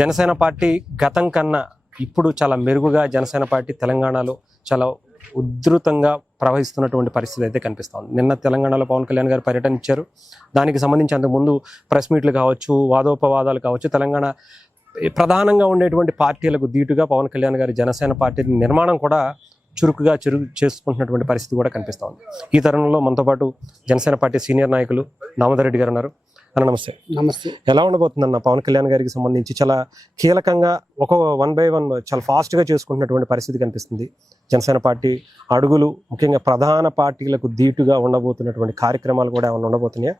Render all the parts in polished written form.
Janasena party గతం కన్నా ఇప్పుడు చాలా మెరుగుగా జనసేన పార్టీ తెలంగాణలో చాలా ఉధృతంగా ప్రవహిస్తున్నటువంటి పరిస్థితి అయితే కనిపిస్తుంది. నిన్న తెలంగాణలో పవన్ కళ్యాణ్ గారు పర్యటన ఇచ్చారు. దానికి సంబంధించి అంతకుముందు ప్రెస్ మీట్లు కావచ్చు, వాదోపవాదాలు కావచ్చు, తెలంగాణ ప్రధానంగా ఉండేటువంటి పార్టీలకు ధీటుగా పవన్ కళ్యాణ్ గారి జనసేన పార్టీ నిర్మాణం కూడా చురుకుగా చేసుకుంటున్నటువంటి పరిస్థితి కూడా కనిపిస్తోంది. ఈ తరుణంలో మనతో పాటు జనసేన పార్టీ సీనియర్ నాయకులు దామోదర్ రెడ్డి గారు ఉన్నారు. అన్న నమస్తే. నమస్తే. ఎలా ఉండబోతుందన్న పవన్ కళ్యాణ్ గారికి సంబంధించి చాలా కీలకంగా వన్ బై వన్ చాలా ఫాస్ట్గా చేసుకుంటున్నటువంటి పరిస్థితి కనిపిస్తుంది. జనసేన పార్టీ అడుగులు ముఖ్యంగా ప్రధాన పార్టీలకు ధీటుగా ఉండబోతున్నటువంటి కార్యక్రమాలు కూడా ఏమైనా ఉండబోతున్నాయా?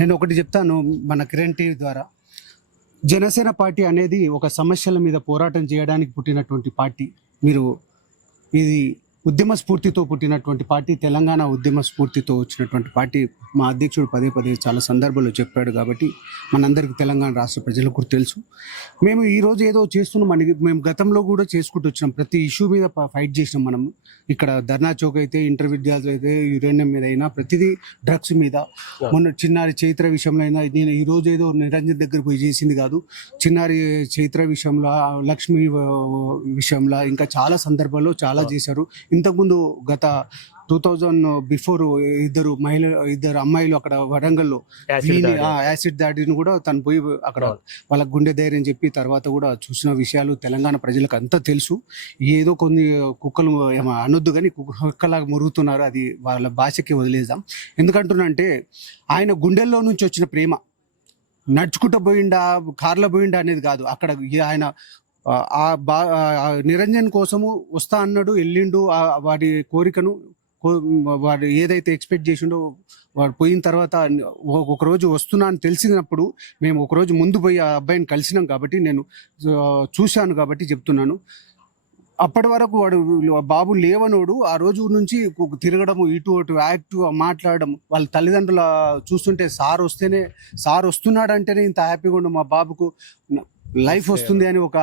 నేను ఒకటి చెప్తాను, మన కిరణ్ టీవీ ద్వారా. జనసేన పార్టీ అనేది ఒక సమస్యల మీద పోరాటం చేయడానికి పుట్టినటువంటి పార్టీ. ఇది ఉద్యమ స్ఫూర్తితో పుట్టినటువంటి పార్టీ, తెలంగాణ ఉద్యమ స్ఫూర్తితో వచ్చినటువంటి పార్టీ. మా అధ్యక్షుడు పదే పదే చాలా సందర్భాల్లో చెప్పాడు కాబట్టి మనందరికీ తెలంగాణ రాష్ట్ర ప్రజలకు తెలుసు. మేము ఈరోజు ఏదో చేస్తున్నాం, మేము గతంలో కూడా చేసుకుంటూ వచ్చినాం. ప్రతి ఇష్యూ మీద ఫైట్ చేసినాం. మనం ఇక్కడ ధర్నా చౌక్ అయితే, ఇంటర్ విద్యార్థులు అయితే, యురేనియం మీద అయినా, ప్రతిదీ డ్రగ్స్ మీద, మొన్న చిన్నారి చైత్ర విషయంలో అయినా, నేను ఈరోజు ఏదో నిరంజన్ దగ్గర పోయి చేసింది కాదు. చిన్నారి చైత్ర విషయంలో, లక్ష్మి విషయంలో, ఇంకా చాలా సందర్భాల్లో చాలా చేశారు. ఇంతకుముందు గత 2000 బిఫోర్ ఇద్దరు అమ్మాయిలు అక్కడ వరంగల్లో యాసిడ్ దాడిని కూడా తను పోయి అక్కడ వాళ్ళ గుండె ధైర్యం చెప్పి తర్వాత కూడా చూసిన విషయాలు తెలంగాణ ప్రజలకు అంతా తెలుసు. ఏదో కొన్ని కుక్కలు అనొద్దు కానీ కుక్కలాగా మురుగుతున్నారు, అది వాళ్ళ భాషకి వదిలేద్దాం. ఎందుకంటున్నంటే ఆయన గుండెల్లో నుంచి వచ్చిన ప్రేమ నడుచుకుంటూ పోయిండా, కార్లో పోయిండా అనేది కాదు. అక్కడ ఆయన నిరంజన్ కోసము వస్తా అన్నాడు, వెళ్ళిండు. వాడి కోరికను, వాడు ఏదైతే ఎక్స్పెక్ట్ చేసిండో వాడు పోయిన తర్వాత ఒకరోజు వస్తున్నా అని తెలిసినప్పుడు మేము ఒకరోజు ముందు పోయి ఆ అబ్బాయిని కలిసినాం కాబట్టి, నేను చూశాను కాబట్టి చెప్తున్నాను. అప్పటి వరకు వాడు బాబు లేవనోడు ఆ రోజు నుంచి తిరగడము, ఇటు అటు యాక్టివ్ మాట్లాడడం, వాళ్ళ తల్లిదండ్రుల చూస్తుంటే సార్ వస్తున్నాడంటేనే ఇంత హ్యాపీగా ఉండు, మా బాబుకు లైఫ్ వస్తుంది అని ఒక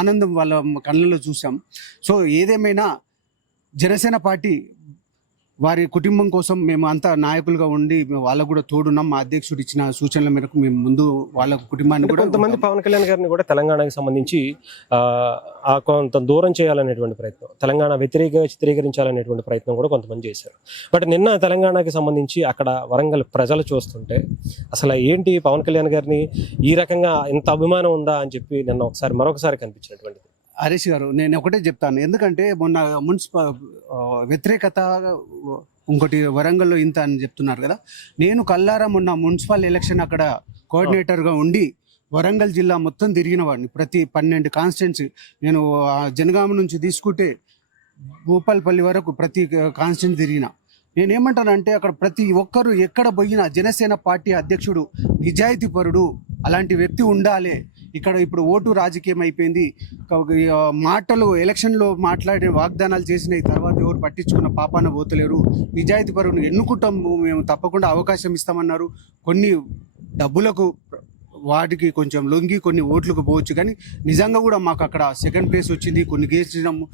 ఆనందం వాళ్ళ కళ్ళల్లో చూసాం. సో ఏదేమైనా జనసేన పార్టీ వారి కుటుంబం కోసం మేము అంతా నాయకులుగా ఉండి వాళ్ళకు కూడా తోడున్నాం. మా అధ్యక్షుడు ఇచ్చిన సూచనల మేరకు మేము ముందు వాళ్ళ కుటుంబాన్ని కూడా, కొంతమంది పవన్ కళ్యాణ్ గారిని కూడా తెలంగాణకి సంబంధించి కొంత దూరం చేయాలనేటువంటి ప్రయత్నం, తెలంగాణ చిత్రీకరించాలనేటువంటి ప్రయత్నం కూడా కొంతమంది చేశారు. బట్ నిన్న తెలంగాణకి సంబంధించి అక్కడ వరంగల్ ప్రజలు చూస్తుంటే అసలు ఏంటి పవన్ కళ్యాణ్ గారిని ఈ రకంగా ఇంత అభిమానం ఉందా అని చెప్పి నిన్న మరొకసారి కనిపించినటువంటిది. హరీష్ గారు, నేను ఒకటే చెప్తాను. ఎందుకంటే మొన్న వ్యతిరేకత ఇంకోటి వరంగల్లో ఇంత అని చెప్తున్నారు కదా. నేను కల్లారా మొన్న మున్సిపల్ ఎలక్షన్ అక్కడ కోఆర్డినేటర్గా ఉండి వరంగల్ జిల్లా మొత్తం తిరిగిన వాడిని. ప్రతి 12 కాన్స్టిట్యున్సీ నేను జనగామ నుంచి తీసుకుంటే భూపాలపల్లి వరకు ప్రతి కాన్స్టిట్యున్సీ తిరిగిన. నేనేమంటానంటే అక్కడ ప్రతి ఒక్కరు ఎక్కడ పోయినా జనసేన పార్టీ అధ్యక్షుడు నిజాయితీపరుడు, అలాంటి వ్యక్తి ఉండాలి. ఇక్కడ ఇప్పుడు ఓటు రాజకీయం అయిపోయింది. మాటలు ఎలక్షన్లో మాట్లాడే వాగ్దానాలు చేసిన తర్వాత ఎవరు పట్టించుకున్న పాపాన పోతలేరు. నిజాయితీపరుడు ఎన్నుకుంటాము మేము, తప్పకుండా అవకాశం ఇస్తామన్నారు. కొన్ని డబ్బులకు వాటికి కొంచెం లొంగి కొన్ని ఓట్లకు పోవచ్చు, కానీ నిజంగా కూడా మాకు అక్కడ సెకండ్ ప్లేస్ వచ్చింది. కొన్ని గెలిచినాము.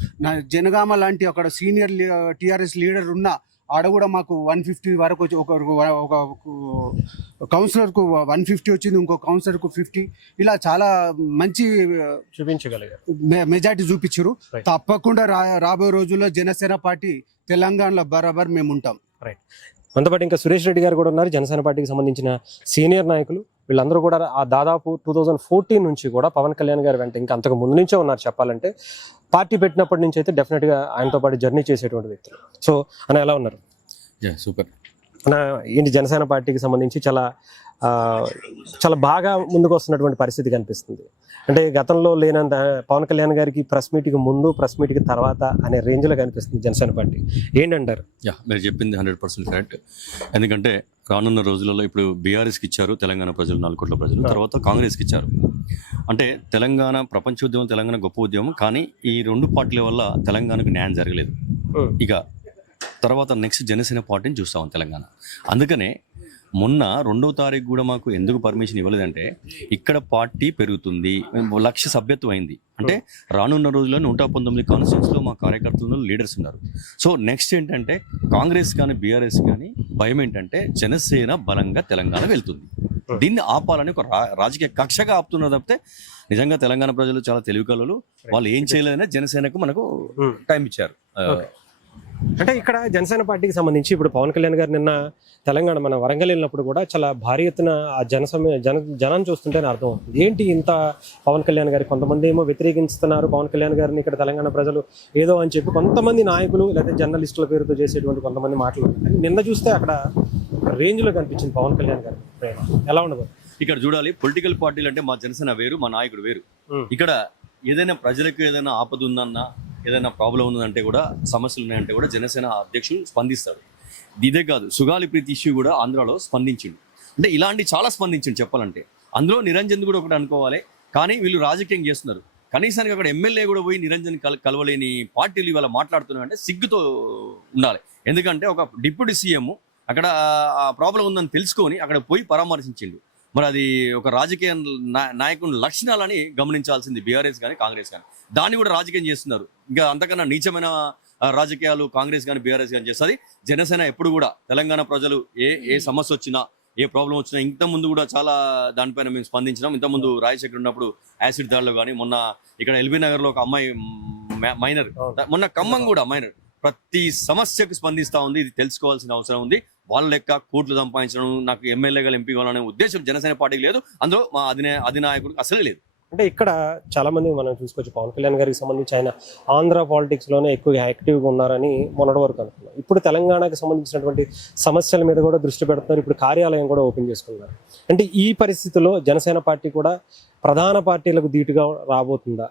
జనగామ లాంటి అక్కడ సీనియర్ టీఆర్ఎస్ లీడర్ ఉన్న ఆడ కూడా మాకు 150 వరకు వచ్చి, ఒక కౌన్సిలర్కు 150 వచ్చింది, ఇంకో కౌన్సిలర్కు 50. ఇలా చాలా మంచి చూపించగలిగారు, మెజార్టీ చూపించారు. తప్పకుండా రాబోయే రోజుల్లో జనసేన పార్టీ తెలంగాణలో బరాబర్ మేము ఉంటాం. రైట్. మనతో పాటు ఇంకా సురేష్ రెడ్డి గారు కూడా ఉన్నారు, జనసేన పార్టీకి సంబంధించిన సీనియర్ నాయకులు. వీళ్ళందరూ కూడా దాదాపు 2014 నుంచి కూడా పవన్ కళ్యాణ్ గారు వెంట, ఇంకా అంతకు ముందు నుంచే ఉన్నారు చెప్పాలంటే. పార్టీ పెట్టినప్పటి నుంచి అయితే డెఫినెట్గా ఆయనతో పాటు జర్నీ చేసేటువంటి వ్యక్తులు. సో అన్న ఎలా ఉన్నారు? సూపర్ అన్న, ఏంటి జనసేన పార్టీకి సంబంధించి చాలా బాగా ముందుకు వస్తున్నటువంటి పరిస్థితి కనిపిస్తుంది. అంటే గతంలో లేనంత పవన్ కళ్యాణ్ గారికి ప్రెస్ మీట్కి ముందు, ప్రెస్ మీట్కి తర్వాత అనే రేంజ్లో కనిపిస్తుంది జనసేన పార్టీ. ఏంటంటారు? మీరు చెప్పింది 100% కరెక్ట్. ఎందుకంటే రానున్న రోజులలో ఇప్పుడు బీఆర్ఎస్కి ఇచ్చారు తెలంగాణ ప్రజలు, 4 కోట్ల ప్రజలు, తర్వాత కాంగ్రెస్కి ఇచ్చారు. అంటే తెలంగాణ ప్రపంచ ఉద్యమం, తెలంగాణ గొప్ప ఉద్యమం, కానీ ఈ 2 పార్టీల వల్ల తెలంగాణకు న్యాయం జరగలేదు. ఇక తర్వాత నెక్స్ట్ జనసేన పార్టీని చూస్తాం తెలంగాణ. అందుకనే మొన్న 2వ తారీఖు కూడా మాకు ఎందుకు పర్మిషన్ ఇవ్వలేదంటే, ఇక్కడ పార్టీ పెరుగుతుంది, 1,00,000 సభ్యత్వం అయింది అంటే రానున్న రోజుల్లో 119 కాన్స్టిట్యూన్సీలో మా కార్యకర్తలు, లీడర్స్ ఉన్నారు. సో నెక్స్ట్ ఏంటంటే కాంగ్రెస్ కానీ బీఆర్ఎస్ కానీ భయం ఏంటంటే జనసేన బలంగా తెలంగాణ వెళ్తుంది. దీన్ని ఆపాలని ఒక రాజకీయ కక్షగా ఆపుతున్నారు తప్పితే నిజంగా తెలంగాణ ప్రజలు చాలా తెలివికలలు. వాళ్ళు ఏం చేయలేదనే జనసేనకు మనకు టైం ఇచ్చారు. అంటే ఇక్కడ జనసేన పార్టీకి సంబంధించి ఇప్పుడు పవన్ కళ్యాణ్ గారు నిన్న తెలంగాణ మన వరంగల్ వెళ్ళినప్పుడు కూడా చాలా భారీ ఎత్తున ఆ జనాన్ని చూస్తుంటేనే అర్థం అవుతుంది. ఏంటి ఇంత పవన్ కళ్యాణ్ గారి, కొంతమంది ఏమో వ్యతిరేకిస్తున్నారు పవన్ కళ్యాణ్ గారిని ఇక్కడ తెలంగాణ ప్రజలు ఏదో అని చెప్పి, కొంతమంది నాయకులు లేదా జర్నలిస్టుల పేరుతో చేసేటువంటి కొంతమంది మాటలు. నిన్న చూస్తే అక్కడ రేంజ్లో కనిపించింది పవన్ కళ్యాణ్ గారి ప్రేమ. ఎలా ఉండదు ఇక్కడ చూడాలి, పొలిటికల్ పార్టీలు అంటే మా జనసేన వేరు, మా నాయకుడు వేరు. ఇక్కడ ఏదైనా ప్రజలకు ఏదైనా ఆపద ఉందన్నా, ఏదైనా ప్రాబ్లం ఉందంటే కూడా, సమస్యలు ఉన్నాయంటే కూడా జనసేన అధ్యక్షులు స్పందిస్తారు. ఇదే కాదు, సుగాలి ప్రీతి ఇష్యూ కూడా ఆంధ్రాలో స్పందించిండు. అంటే ఇలాంటి చాలా స్పందించిండు చెప్పాలంటే. అందులో నిరంజన్ కూడా ఒకటి అనుకోవాలి. కానీ వీళ్ళు రాజకీయం చేస్తున్నారు. కనీసానికి అక్కడ ఎమ్మెల్యే కూడా పోయి నిరంజన్ కలవలేని పార్టీలు ఇవాళ మాట్లాడుతున్నారు అంటే సిగ్గుతో ఉండాలి. ఎందుకంటే ఒక డిప్యూటీ సీఎం అక్కడ ఆ ప్రాబ్లం ఉందని తెలుసుకొని అక్కడ పోయి పరామర్శించిండు. మరి అది ఒక రాజకీయ నాయకుని లక్షణాలని గమనించాల్సింది బీఆర్ఎస్ కానీ కాంగ్రెస్ కానీ. దాన్ని కూడా రాజకీయం చేస్తున్నారు. ఇంకా అంతకన్నా నీచమైన రాజకీయాలు కాంగ్రెస్ కానీ బీఆర్ఎస్ కానీ చేస్తుంది. జనసేన ఎప్పుడు కూడా తెలంగాణ ప్రజలు ఏ సమస్య వచ్చినా, ఏ ప్రాబ్లం వచ్చినా, ఇంతకుముందు కూడా చాలా దానిపైన మేము స్పందించినాం. ఇంతకుముందు రాజశేఖర్ ఉన్నప్పుడు యాసిడ్ దాడిలో కానీ, మొన్న ఇక్కడ ఎల్బీ నగర్లో ఒక అమ్మాయి మైనర్, మొన్న ఖమ్మం కూడా మైనర్, ప్రతి సమస్యకు స్పందిస్తూ ఉంది. ఇది తెలుసుకోవాల్సిన అవసరం ఉంది. వాళ్ళ లెక్క కోట్లు సంపాదించడం, నాకు ఎమ్మెల్యేగా ఎంపీ కావాలనే ఉద్దేశం జనసేన పార్టీకి లేదు. అందులో మా అధినాయకుడికి అసలే లేదు. అంటే ఇక్కడ చాలా మంది మనం చూసుకోవచ్చు, పవన్ కళ్యాణ్ గారికి సంబంధించి ఆయన ఆంధ్ర పాలిటిక్స్ లోనే ఎక్కువ యాక్టివ్గా ఉన్నారని మొన్నటి వరకు అనుకున్నాం. ఇప్పుడు తెలంగాణకు సంబంధించినటువంటి సమస్యల మీద కూడా దృష్టి పెడుతున్నారు. ఇప్పుడు కార్యాలయం కూడా ఓపెన్ చేసుకున్నారు. అంటే ఈ పరిస్థితుల్లో జనసేన పార్టీ కూడా ప్రధాన పార్టీలకు ధీటుగా రాబోతుందా,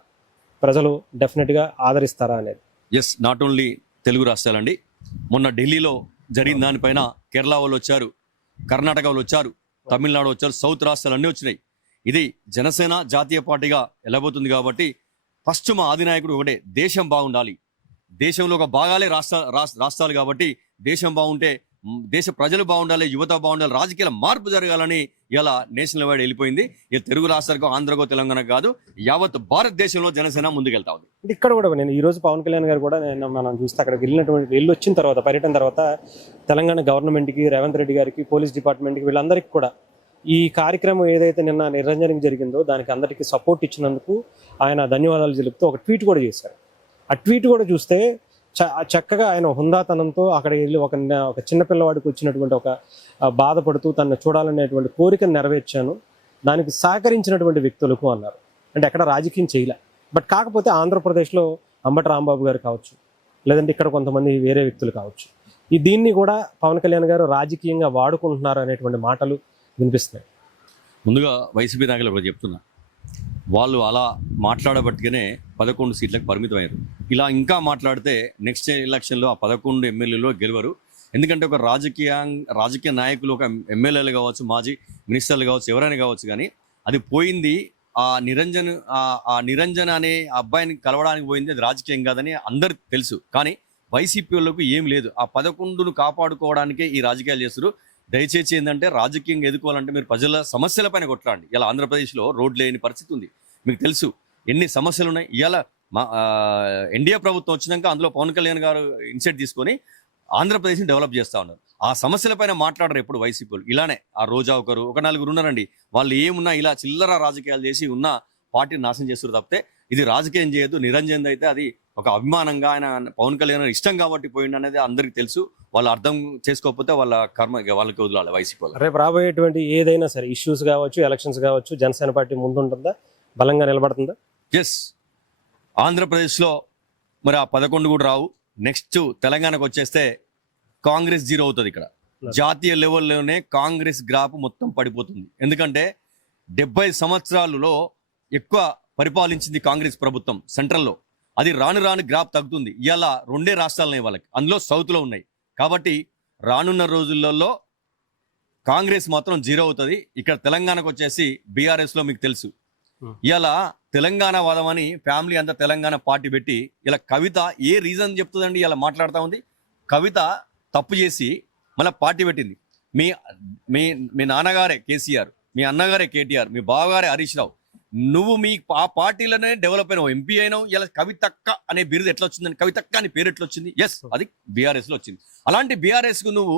ప్రజలు డెఫినెట్ గా ఆదరిస్తారా అనేది? ఎస్, నాట్ ఓన్లీ తెలుగు రాష్ట్రాలండి. మొన్న ఢిల్లీలో జరిగిన దానిపైన కేరళ వాళ్ళు వచ్చారు, కర్ణాటక వాళ్ళు వచ్చారు, తమిళనాడు వచ్చారు, సౌత్ రాష్ట్రాలు అన్నీ వచ్చినాయి. ఇది జనసేన జాతీయ పార్టీగా వెళ్ళబోతుంది. కాబట్టి ఫస్ట్ మా అధినాయకుడు ఒకటే, దేశం బాగుండాలి. దేశంలో ఒక భాగాలే రాష్ట్రాలు కాబట్టి దేశం బాగుంటే దేశ ప్రజలు బాగుండాలి, యువత బాగుండాలి, రాజకీయాల మార్పు జరగాలని ఇలా నేషనల్ వైడ్ వెళ్ళిపోయింది. ఇక తెలుగు రాష్ట్రాలకు, ఆంధ్రకో తెలంగాణ కాదు, యావత్ భారతదేశంలో జనసేన ముందుకెళ్తా ఉంది. ఇక్కడ కూడా నేను ఈ రోజు పవన్ కళ్యాణ్ గారు కూడా మనం చూస్తే అక్కడికి వెళ్ళి వచ్చిన తర్వాత, పర్యటన తర్వాత తెలంగాణ గవర్నమెంట్కి, రేవంత్ రెడ్డి గారికి, పోలీస్ డిపార్ట్మెంట్కి, వీళ్ళందరికీ కూడా ఈ కార్యక్రమం ఏదైతే నిన్న నిరంజన్కి జరిగిందో దానికి అందరికీ సపోర్ట్ ఇచ్చినందుకు ఆయన ధన్యవాదాలు తెలుపుతూ ఒక ట్వీట్ కూడా చేశారు. ఆ ట్వీట్ కూడా చూస్తే చక్కగా ఆయన హుందాతనంతో అక్కడికి వెళ్ళి ఒక చిన్నపిల్లవాడికి వచ్చినటువంటి ఒక బాధపడుతూ తనను చూడాలనేటువంటి కోరికను నెరవేర్చాను, దానికి సహకరించినటువంటి వ్యక్తులకు అన్నారు. అంటే ఎక్కడ రాజకీయం చేయలే. బట్ కాకపోతే ఆంధ్రప్రదేశ్లో అంబటి రాంబాబు గారు కావచ్చు, లేదంటే ఇక్కడ కొంతమంది వేరే వ్యక్తులు కావచ్చు, దీన్ని కూడా పవన్ కళ్యాణ్ గారు రాజకీయంగా వాడుకుంటున్నారు అనేటువంటి మాటలు వినిపిస్తున్నాయి. ముందుగా వైసీపీ నాయకులు ఒకటి చెప్తున్నా, వాళ్ళు అలా మాట్లాడబట్టుగానే 11 సీట్లకు పరిమితం అయ్యారు. ఇలా ఇంకా మాట్లాడితే నెక్స్ట్ ఎలక్షన్లో ఆ 11 ఎమ్మెల్యేలో గెలవరు. ఎందుకంటే ఒక రాజకీయ నాయకులు, ఒక ఎమ్మెల్యేలు కావచ్చు, మాజీ మినిస్టర్లు కావచ్చు, ఎవరైనా కావచ్చు, కానీ అది పోయింది ఆ నిరంజన్ అనే అబ్బాయిని కలవడానికి పోయింది. అది రాజకీయం కాదని అందరికి తెలుసు. కానీ వైసీపీ వాళ్ళకు ఏం లేదు. ఆ 11ను కాపాడుకోవడానికే ఈ రాజకీయాలు చేస్తారు. దయచేసి ఏంటంటే రాజకీయంగా ఎదుర్కోవాలంటే మీరు ప్రజల సమస్యలపైన కొట్లాడండి. ఇలా ఆంధ్రప్రదేశ్లో రోడ్లు లేని పరిస్థితి ఉంది, మీకు తెలుసు ఎన్ని సమస్యలు ఉన్నాయి. ఇలా మా ఎన్డీఏ ప్రభుత్వం వచ్చినాక అందులో పవన్ కళ్యాణ్ గారు ఇన్సెట్ తీసుకొని ఆంధ్రప్రదేశ్ని డెవలప్ చేస్తూ ఉన్నారు. ఆ సమస్యలపైన మాట్లాడరు ఎప్పుడు వైసీపీ. ఇలానే ఆ రోజా ఒక నలుగురు ఉన్నారండి, వాళ్ళు ఏమున్నా ఇలా చిల్లర రాజకీయాలు చేసి ఉన్న పార్టీని నాశనం చేస్తారు తప్పితే ఇది రాజకీయం చేయొద్దు. నిరంజన్ అయితే అది ఒక అభిమానంగా, ఆయన పవన్ కళ్యాణ్ ఇష్టం కాబట్టి పోయిండు అనేది అందరికీ తెలుసు. వాళ్ళు అర్థం చేసుకోకపోతే వాళ్ళ కర్మ వాళ్ళకి వదలాలి వైసీపీ. రేపు రాబోయేటువంటి ఏదైనా సరే ఇష్యూస్ కావచ్చు, ఎలక్షన్స్ కావచ్చు, జనసేన పార్టీ ముందుంటుందా, బలంగా నిలబడుతుందా? ఎస్, ఆంధ్రప్రదేశ్లో మరి ఆ 11 కూడా రావు. నెక్స్ట్ తెలంగాణకు వచ్చేస్తే కాంగ్రెస్ జీరో అవుతుంది. ఇక్కడ జాతీయ లెవెల్లోనే కాంగ్రెస్ గ్రాఫ్ మొత్తం పడిపోతుంది. ఎందుకంటే 70 సంవత్సరాలలో ఎక్కువ పరిపాలించింది కాంగ్రెస్ ప్రభుత్వం సెంట్రల్లో. అది రాను గ్రాఫ్ తగ్గుతుంది. ఇలా 2 రాష్ట్రాలు ఉన్నాయి వాళ్ళకి, అందులో సౌత్లో ఉన్నాయి. కాబట్టి రానున్న రోజులలో కాంగ్రెస్ మాత్రం జీరో అవుతుంది. ఇక్కడ తెలంగాణకు వచ్చేసి బీఆర్ఎస్లో మీకు తెలుసు, ఇలా తెలంగాణ వాదం అని ఫ్యామిలీ అంతా తెలంగాణ పార్టీ పెట్టి ఇలా కవిత ఏ రీజన్ చెప్తుందండి ఇలా మాట్లాడుతూ ఉంది. కవిత తప్పు చేసి మళ్ళీ పార్టీ పెట్టింది. మీ నాన్నగారే కేసీఆర్, మీ అన్నగారే కేటీఆర్, మీ బావగారే హరీష్ రావు, నువ్వు మీ ఆ పార్టీలోనే డెవలప్ అయినావు, ఎంపీ అయినావు. ఇలా కవితక్క అనే బిరుదు ఎట్లా వచ్చిందని, కవితక్క అనే పేరు ఎట్లా వచ్చింది? ఎస్, అది బీఆర్ఎస్ లో వచ్చింది. అలాంటి బీఆర్ఎస్ కు నువ్వు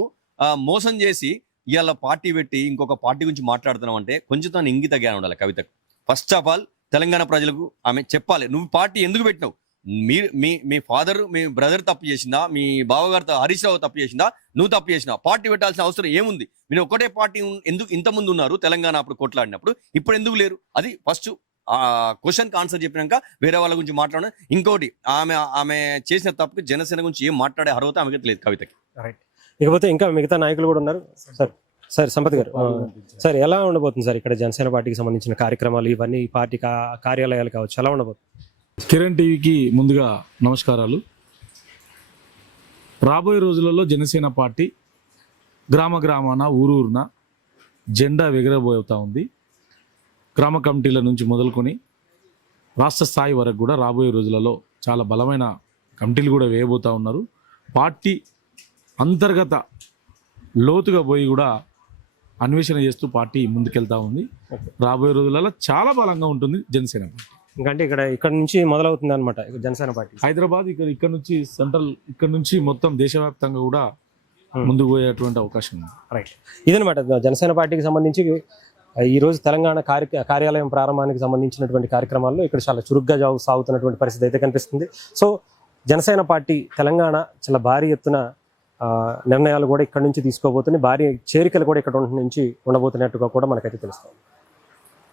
మోసం చేసి ఇవాళ పార్టీ పెట్టి ఇంకొక పార్టీ గురించి మాట్లాడుతున్నాం అంటే కొంచెం తను ఇంగిత జ్ఞానం ఉండాలి కవితకు. ఫస్ట్ ఆఫ్ ఆల్ తెలంగాణ ప్రజలకు ఆమె చెప్పాలి, నువ్వు పార్టీ ఎందుకు పెట్టినావు, మీరు మీ ఫాదర్ మీ బ్రదర్ తప్పు చేసిందా, మీ బావగారు హరీష్ రావు తప్పు చేసిందా, నువ్వు తప్పు చేసినా, పార్టీ పెట్టాల్సిన అవసరం ఏముంది, మీరు ఒకటే పార్టీ ఎందుకు ఇంతకుముందు ఉన్నారు తెలంగాణ అప్పుడు కొట్లాడినప్పుడు, ఇప్పుడు ఎందుకు లేరు, అది ఫస్ట్ క్వశ్చన్కి ఆన్సర్ చెప్పినాక వేరే వాళ్ళ గురించి మాట్లాడడం. ఇంకోటి ఆమె చేసిన తప్పుకి జనసేన గురించి ఏం మాట్లాడే అర్హత ఆమెకి లేదు కవితకి. రైట్. ఇకపోతే ఇంకా మిగతా నాయకులు కూడా ఉన్నారు సార్. సార్ సంపత్ గారు, సార్ ఎలా ఉండబోతుంది సార్ ఇక్కడ జనసేన పార్టీకి సంబంధించిన కార్యక్రమాలు ఇవన్నీ, పార్టీ కార్యాలయాలు కావచ్చు, ఎలా ఉండబోతుంది? కిరణ్ టీవీకి ముందుగా నమస్కారాలు. రాబోయే రోజులలో జనసేన పార్టీ గ్రామాన ఊరూరున జెండా ఎగరబోతా ఉంది. గ్రామ కమిటీల నుంచి మొదలుకొని రాష్ట్ర స్థాయి వరకు కూడా రాబోయే రోజులలో చాలా బలమైన కమిటీలు కూడా వేయబోతూ ఉన్నారు. పార్టీ అంతర్గత లోతుగా పోయి కూడా అన్వేషణ చేస్తూ పార్టీ ముందుకెళ్తా ఉంది. రాబోయే రోజులలో చాలా బలంగా ఉంటుంది జనసేన పార్టీ. ఇంకంటే ఇక్కడ నుంచి మొదలవుతుంది అనమాట జనసేన పార్టీ. హైదరాబాద్ ఇక్కడ నుంచి సెంట్రల్, ఇక్కడ నుంచి మొత్తం దేశవ్యాప్తంగా కూడా ముందుకు పోయేటువంటి అవకాశం ఉంది. రైట్. ఇదనమాట జనసేన పార్టీకి సంబంధించి ఈరోజు తెలంగాణ కార్యాలయం ప్రారంభానికి సంబంధించినటువంటి కార్యక్రమాల్లో ఇక్కడ చాలా చురుగ్గా సాగుతున్నటువంటి పరిస్థితి అయితే కనిపిస్తుంది. సో జనసేన పార్టీ తెలంగాణ చాలా భారీ ఎత్తున నిర్ణయాలు కూడా ఇక్కడ నుంచి తీసుకోబోతున్నాయి, భారీ చేరికలు కూడా ఇక్కడ నుంచి ఉండబోతున్నట్టుగా కూడా మనకైతే తెలుస్తుంది.